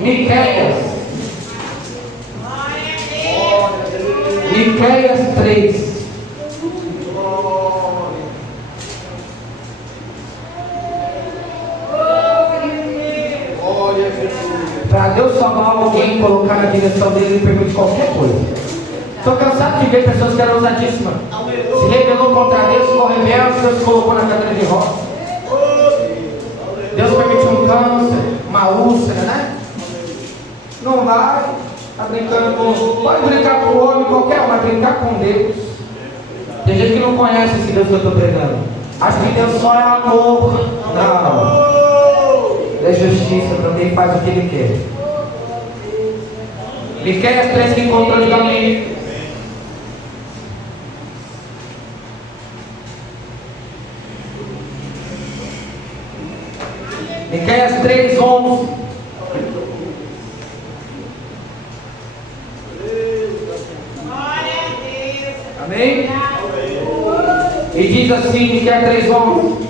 Miqueias 3. Para Deus salvar alguém e colocar na direção dele, ele permite qualquer coisa. Estou cansado de ver pessoas que eram usadíssimas. Se rebelou contra Deus, ficou rebelde, Deus colocou na cadeira de rodas. Deus permitiu um câncer, uma úlcera, né? Não vai, está brincando com. Pode brincar com o homem, qualquer um, mas brincar com Deus. Tem gente que não conhece esse Deus que eu estou pregando. Acha que Deus só é amor. Não. Ele é justiça, também faz o que ele quer. Miqueias 3 que encontrou de caminho. Miqueias 3:11. Amém? E diz assim, Miqueias 3:11: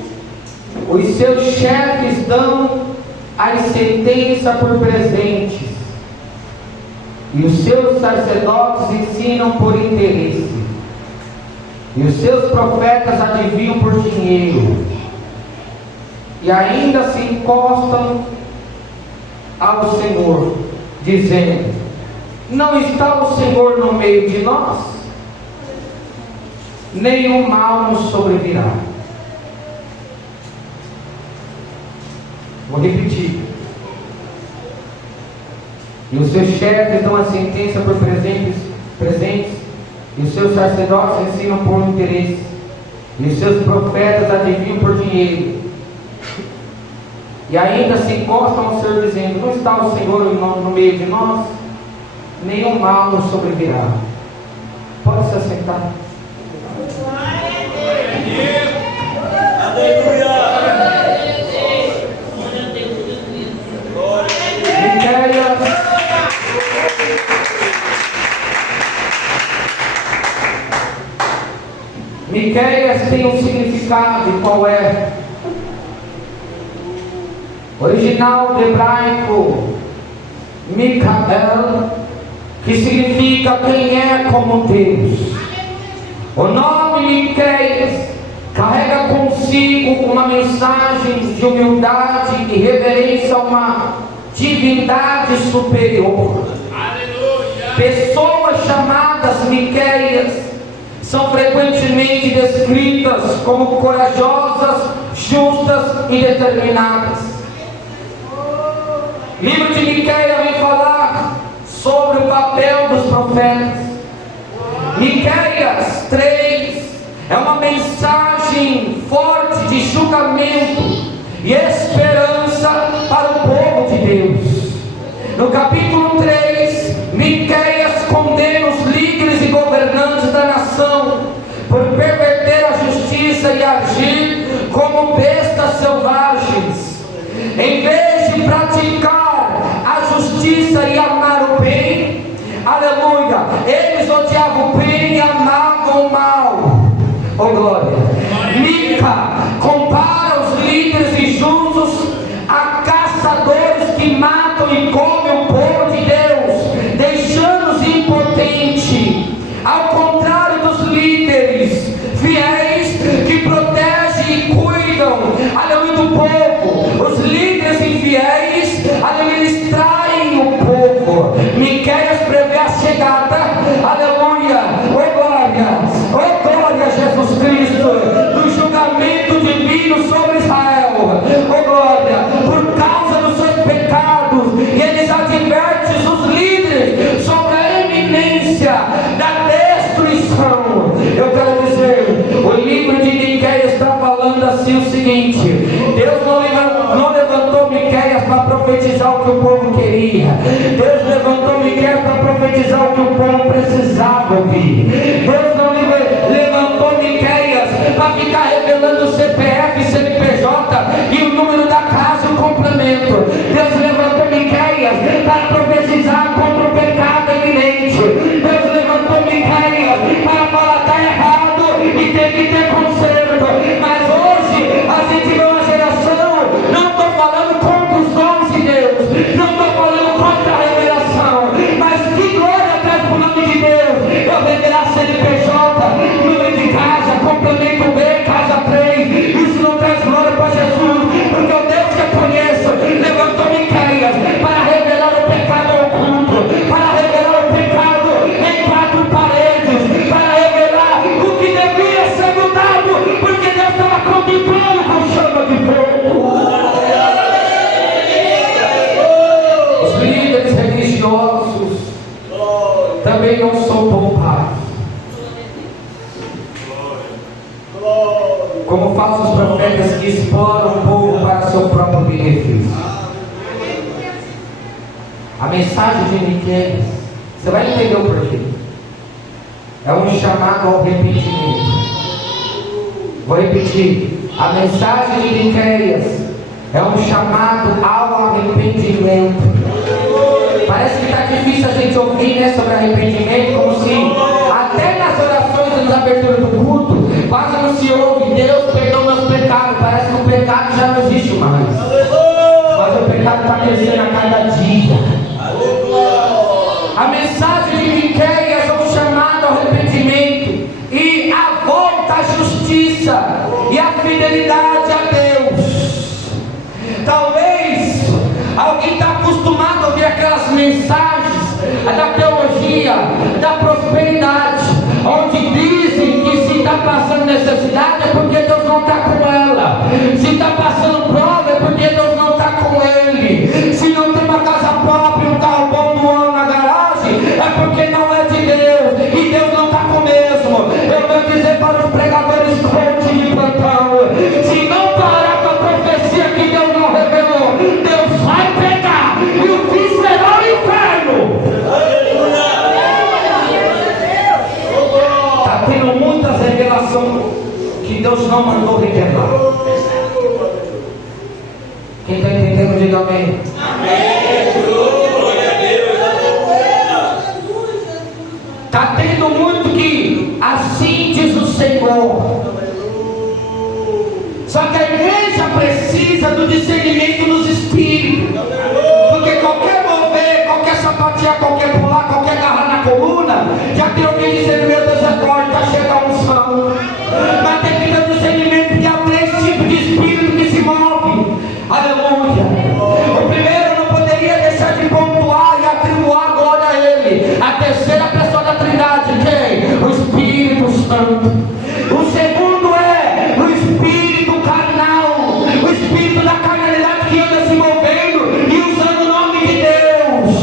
os seus chefes dão as sentenças por presentes, e os seus sacerdotes ensinam por interesse, e os seus profetas adivinham por dinheiro, e ainda se encostam ao Senhor, dizendo: não está o Senhor no meio de nós? Nenhum mal nos sobrevirá. Vou repetir. E os seus chefes dão a sentença por presentes, e os seus sacerdotes ensinam por interesse, e os seus profetas adivinham por dinheiro, e ainda se encostam ao Senhor, dizendo: não está o Senhor no meio de nós? Nenhum mal nos sobrevirá. Pode se assentar. Miqueias tem um significado, e qual é? Original do hebraico Micael, que significa quem é como Deus. O nome Miqueias carrega consigo uma mensagem de humildade e reverência a uma divindade superior. Aleluia. Pessoas chamadas Miqueias são frequentemente descritas como corajosas, justas e determinadas. O livro de Miqueias vem falar sobre o papel dos profetas. Miqueias 3 é uma mensagem forte de julgamento e esperança para o povo de Deus. No capítulo 3, Miqueias condena os líderes e governantes da nação por perverter a justiça e agir como bestas selvagens. Em vez de praticar a justiça e amar o bem, aleluia, eles odiavam o bem e amavam o mal. Oh glória! Mica compara os líderes injustos a caçadores que matam e comem o povo de Deus, deixando-os impotentes. Ao contrário dos líderes fiéis que protegem e cuidam, aleluia, do povo, os líderes infiéis, aleluia, eles traem o povo. Miqueias prevê a chegada, aleluia, oh glória, Jesus Cristo, do julgamento divino sobre Israel, oh glória, por causa dos seus pecados, e eles advertem os líderes sobre a iminência da destruição. Eu quero dizer, o livro de Miqueias está falando assim o seguinte: Deus não levantou Miqueias para profetizar o que o povo queria. Deus levantou Miqueias para profetizar o que o povo precisava ouvir. Deus não levantou Miqueias para ficar revelando o CPF, CNPJ e o número da casa e o complemento. Deus levantou Miqueias para profetizar contra o pecado iminente. Deus levantou Miqueias para falar: está errado e tem que ter conserto. Mas hoje a gente vê uma geração, não estou falando contra os homens de Deus, não estou falando contra com chama de fogo. Os líderes religiosos também não são poupados. Como falsos profetas que exploram o povo para seu próprio benefício. A mensagem de Miqueias, você vai entender o porquê. É um chamado ao arrependimento. Vou repetir. A mensagem de Miqueias é um chamado ao arrependimento. Parece que está difícil a gente ouvir, né, sobre arrependimento, como se até nas orações e nas aberturas do culto quase não se ouve: Deus perdoa meus pecados. Parece que o pecado já não existe mais, mas o pecado está crescendo a cada dia. A mensagem de Miqueias é um chamado ao arrependimento e a volta à justiça e à fidelidade a Deus. Talvez alguém está acostumado a ouvir aquelas mensagens da teologia, da prosperidade, onde dizem que se está passando necessidade é porque Deus não está com ela, se está passando prova é porque Deus não está com ele, se não tem uma casa própria e um carro bom do ano na garagem é porque não é de Deus, e Deus não está com mesmo. Eu vou dizer para os pregadores coach de plantão: se não parar com a profecia que Deus não revelou, Deus vai pegar e o fim será o inferno. Está tendo muitas revelações que Deus não mandou revelar. Quem está entendendo, diga amém. Está tendo muito que assim diz o Senhor. Só que a igreja precisa do discernimento dos espíritos. Porque qualquer mover, qualquer sapatear, qualquer pular, qualquer agarrar na coluna, já tem alguém dizendo: meu Deus, é forte, está chegando a unção. Mas tem que ter discernimento, porque há 3 tipos de espírito que se movem. Aleluia. O primeiro não poderia deixar de pontuar e atribuir a glória a ele. A terceira pessoa da Trindade, quem? O Espírito Santo. O segundo é o espírito carnal, o espírito da carnalidade que anda se movendo e usando o nome de Deus.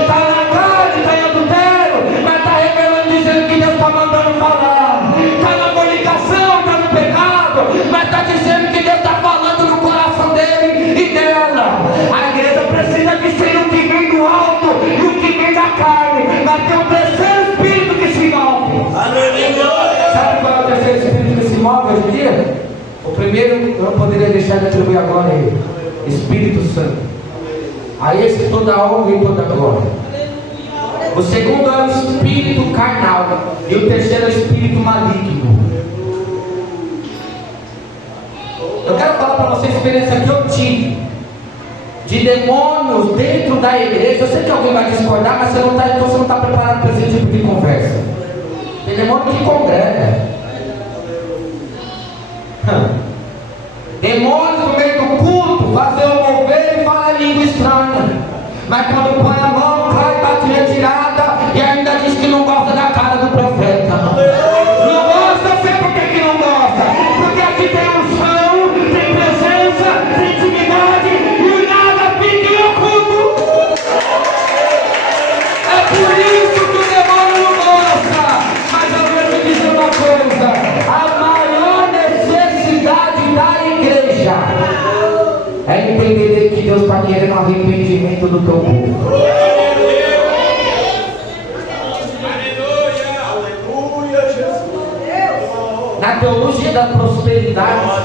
Está na carne, está em adultério, mas está revelando, dizendo que Deus está mandando falar. Está na fornicação, está no pecado, mas está dizendo que Deus está falando no coração dele e dela. A igreja precisa discernir o que vem do alto e o que vem da carne, mas tem um terceiro espírito que se move. Sabe qual é o terceiro espírito que se move hoje em dia? O primeiro eu não poderia deixar de atribuir a glória a ele: Espírito Santo. A esse toda a honra e toda a glória. O segundo é o espírito carnal, e o terceiro é o espírito maligno. Eu quero falar para vocês a experiência que eu tive de demônios dentro da igreja. Eu sei que alguém vai discordar, mas você não está preparado para esse tipo de conversa. Tem demônio que congrega. Demônios no meio do culto fazer o mover e falar língua estranha, mas quando põe a mão, cai, bate retirada e ainda diz que não gosta da cara do profeta. Não gosta, sei por que não gosta, porque aqui tem unção, tem presença, tem intimidade e nada fica em oculto. É por isso que o demônio não gosta. Mas eu vou te dizer uma coisa: a maior necessidade da igreja é entender que Deus está querendo arrependimento do teu povo. Na teologia da prosperidade,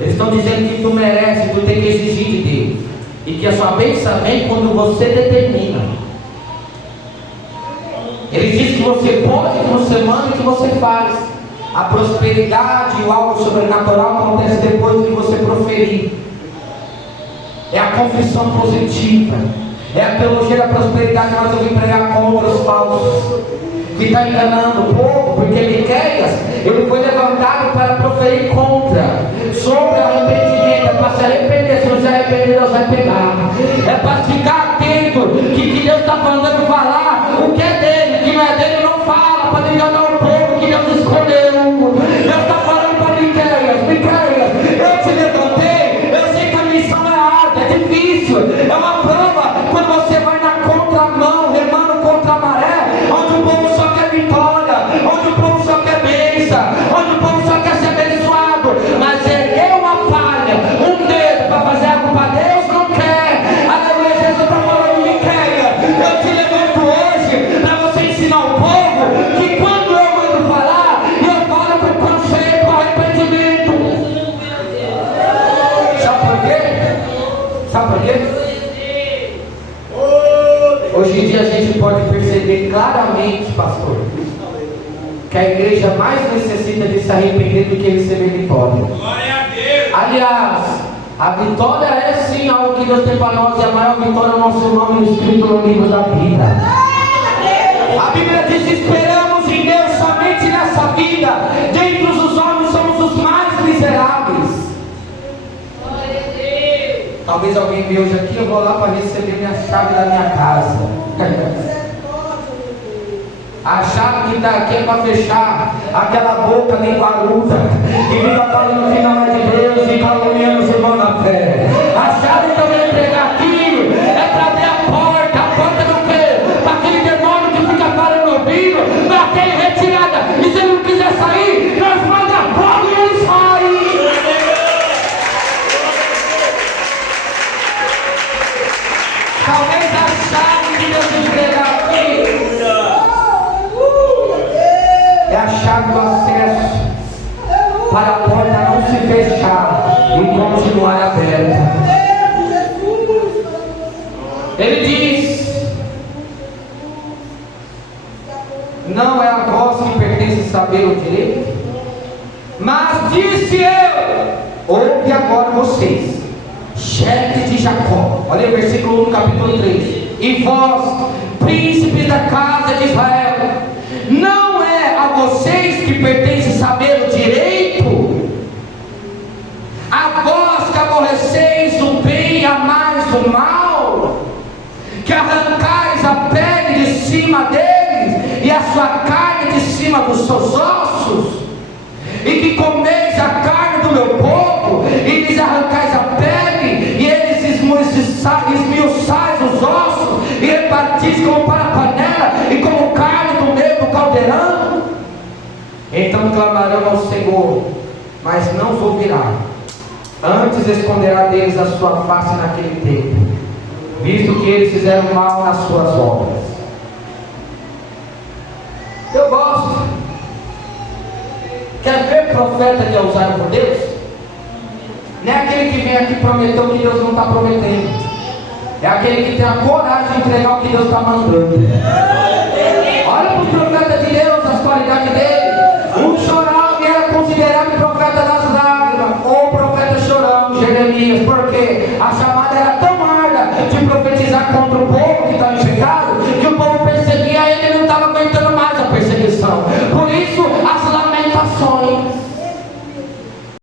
eles estão dizendo que tu merece, tu tem que exigir de Deus, e que a sua bênção vem quando você determina. Ele diz que você pode, que você manda e que você faz. A prosperidade e o algo sobrenatural acontece depois de você proferir. É a confissão positiva. É a teologia da prosperidade, mas eu vim pregar contra os falsos que está enganando o povo, porque Miqueias, ele foi levantado para proferir contra, sobre o arrependimento. É para se arrepender. Se não se arrepender, Deus vai pegar. É para ficar atento que Deus está mandando falar o que é dele, que não é dele, não fala, para não enganar o povo que Deus escolheu. Deus está falando para Miqueias: Miqueias, eu te Sabe por quê? Hoje em dia a gente pode perceber claramente, pastor, que a igreja mais necessita de se arrepender do que receber vitória. Aliás, a vitória é sim algo que Deus tem para nós, e a maior vitória é o nosso nome escrito no livro da vida. A Bíblia diz: esperamos em Deus somente nessa vida. Dentre os homens somos os mais miseráveis. Talvez alguém veja hoje aqui, eu vou lá para receber minha chave da minha casa. A chave que está aqui é para fechar aquela boca linguaruda que fica falando que não é de Deus e caluniando os irmãos na fé. A chave que eu vou entregar aqui é para abrir a porta do quê? Para aquele demônio que fica falando no ouvido, bater em retirada. E se ele não quiser sair, nós manda fogo e ele sai. Talvez a chave que Deus entregar aqui é a chave do acesso para a porta não se fechar e continuar aberta. Ele diz: não é a vós que pertence saber o direito, mas disse eu, ouve agora vocês, chefe de Jacó. Olha o versículo 1 do capítulo 3. E vós, príncipes da casa de Israel, não é a vocês que pertence saber o direito? A vós que aborreceis o bem e amais o mal, que arrancais a pele de cima deles e a sua carne de cima dos seus ossos, e que comeis a carne do meu povo e lhes arrancais a pele e eles esmiuçais os ossos e repartis como para a panela e como carne do meio do caldeirão? Então clamarão ao Senhor, mas não os ouvirá. Antes esconderá deles a sua face naquele tempo, visto que eles fizeram mal nas suas obras. Eu gosto. Quer ver profeta que é usado por Deus? Não é aquele que vem aqui prometeu que Deus não está prometendo. É aquele que tem a coragem de entregar o que Deus está mandando. Olha para os profetas de Deus, as qualidades dele. Um chorão que era considerado profeta das lágrimas, ou profeta chorão, Jeremias, porque a chamada era tão